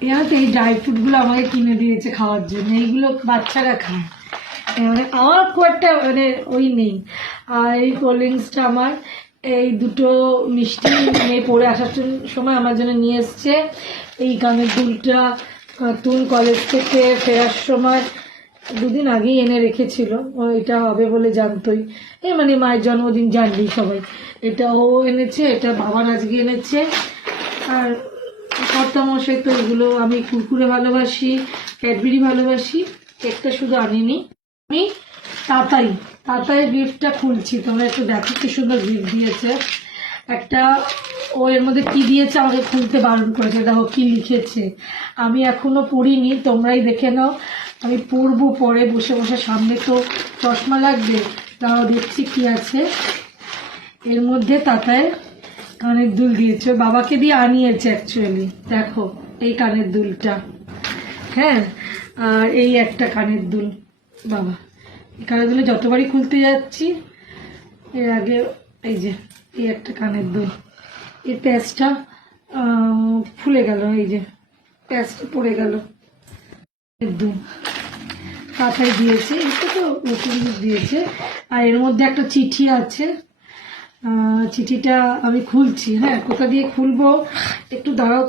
তো এই ড্রাই ফ্রুটগুলো আমাকে কিনে দিয়েছে খাওয়ার জন্য, এইগুলো বাচ্চারা খায়, মানে আমার খুব একটা মানে ওই নেই। আর এই কোল্ড ড্রিঙ্কসটা আমার, এই দুটো মিষ্টি মেয়ে পড়ে আসার সময় আমার জন্য নিয়ে এসছে। এই কানের দুলটা তুন কলেজ থেকে ফেরার সময় দুদিন আগেই এনে রেখেছিল, এটা হবে বলে জানতোই, এই মানে মায়ের জন্মদিন জানলি সবাই, এটা ও এনেছে, এটা বাবার আজকে এনেছে। আর কর্তামশাই তো এগুলো, আমি কুরকুরে ভালোবাসি, ক্যাডবেরি ভালোবাসি, কেকটা শুধু আনিনি। আমি তাতাই গিফটটা খুলছি, তোমরা একটু দেখো কি সুন্দর গিফট দিয়েছে একটা। ও এর মধ্যে কি দিয়েছে আমাকে খুলতে বারণ করেছে, দেখো কি লিখেছে, আমি এখনো পড়িনি, তোমরাই দেখে নাও, আমি পড়বো পরে বসে বসে, সামনে তো চশমা লাগবে। তাও দেখছি কি আছে এর মধ্যে। তাতায় কানের দুল দিয়েছে, বাবাকে দিয়ে আনিয়েছে অ্যাকচুয়ালি, দেখো এই কানের দুলটা, হ্যাঁ, আর এই একটা কানের দুল। বাবা এই কানের দুলে যতবারই খুলতে যাচ্ছি, এর আগে এই যে এই একটা কানের দুল, এই প্যাচটা ফুলে গেল, এই যে প্যাচটা পড়ে গেল। দুল কাঁথায় দিয়েছে, এটা তো নতুন দিয়েছে। আর এর মধ্যে একটা চিঠি আছে, চিঠিটা আমি খুলছি, হ্যাঁ কোথা দিয়ে খুলবো একটু দাঁড়াও।